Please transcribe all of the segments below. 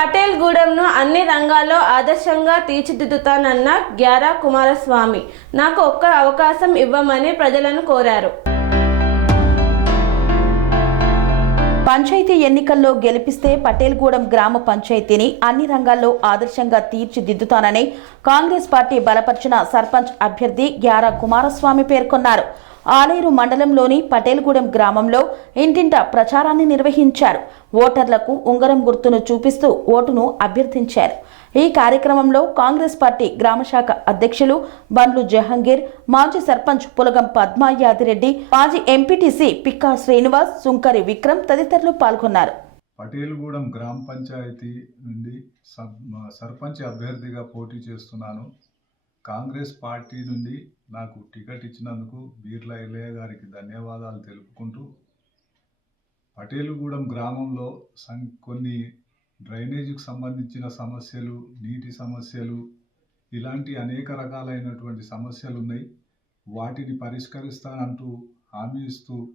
పటేల్గూడెంను అన్ని రంగాల్లో ఆదర్శంగా తీర్చిదిద్దుతానన్న గ్యారా కుమారస్వామి. నాకు ఒక్క అవకాశం ఇవ్వమని ప్రజలను కోరారు. పంచాయతీ ఎన్నికల్లో గెలిపిస్తే పటేల్గూడెం గ్రామ పంచాయతీని అన్ని రంగాల్లో ఆదర్శంగా తీర్చిదిద్దుతానని కాంగ్రెస్ పార్టీ బలపరిచిన సర్పంచ్ అభ్యర్థి గ్యారా కుమారస్వామి పేర్కొన్నారు. ఆలేరు మండలంలోని పటేల్గూడెం గ్రామంలో ఇంటింట ప్రచారాన్ని నిర్వహించారు. ఓటర్లకు ఉంగరం గుర్తును చూపిస్తూ ఓటును అభ్యర్థించారు. ఈ కార్యక్రమంలో కాంగ్రెస్ పార్టీ గ్రామశాఖ అధ్యక్షులు బండ్లు జహంగీర్ మాజీ సర్పంచ్ పులగం పద్మాయాదిరెడ్డి మాజీ ఎంపీటీసీ పిక్కా శ్రీనివాస్ సుంకరి విక్రమ్ తదితరులు పాల్గొన్నారు. పటేల్గూడెం గ్రామ పంచాయతీ నుండి సర్పంచ్ అభ్యర్థిగా పోటీ చేస్తున్నాను. కాంగ్రెస్ పార్టీ నుండి నాకు టికెట్ ఇచ్చినందుకు బీర్ల ఎల్లయ్య గారికి ధన్యవాదాలు తెలుపుకుంటూ పటేలుగూడెం గ్రామంలో సం కొన్ని డ్రైనేజీకి సంబంధించిన సమస్యలు నీటి సమస్యలు ఇలాంటి అనేక రకాలైనటువంటి సమస్యలు ఉన్నాయి. వాటిని పరిష్కరిస్తానంటూ హామీ ఇస్తూ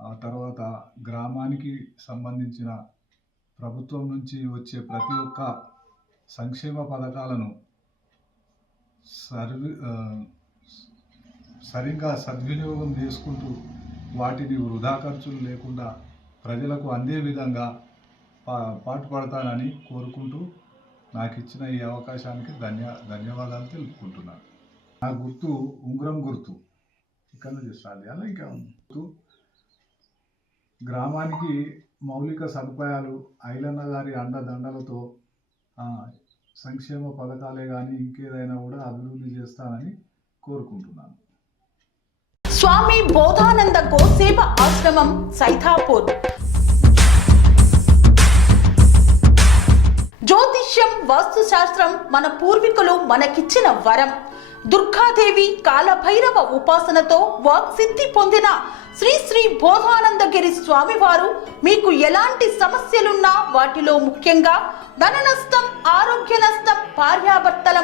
ఆ తర్వాత గ్రామానికి సంబంధించిన ప్రభుత్వం నుంచి వచ్చే ప్రతి ఒక్క సంక్షేమ పథకాలను సర్వి సరిగ్గా సద్వినియోగం చేసుకుంటూ వాటిని వృధా ఖర్చులు లేకుండా ప్రజలకు అందే విధంగా పా పాటుపడతానని కోరుకుంటూ నాకు ఇచ్చిన ఈ అవకాశానికి ధన్య ధన్యవాదాలు తెలుపుకుంటున్నాను. నా గుర్తు ఉంగరం గుర్తు. ఇక్కడ నుంచి స్టార్ట్ ఇంకా గుర్తు. గ్రామానికి మౌలిక సదుపాయాలు ఐలన్న గారి అండదండలతో సంక్షేమ పథకాలే కానీ ఇంకేదైనా కూడా అభివృద్ధి చేస్తానని కోరుకుంటున్నాను. స్వామి బోధానంద గోసేవ ఆశ్రమం సైథాపూర్ జ్యోతిష్యం వాస్తుశాస్త్రం మన పూర్వీకులు మనకిచ్చిన వరం. దుర్గాదేవి కాలభైరవ ఉపాసనతో వాక్సిద్ధి పొందిన శ్రీ శ్రీ బోధానందగిరి స్వామివారు మీకు ఎలాంటి సమస్యలున్నా వాటిలో ముఖ్యంగా ధన నష్టం ఆరోగ్య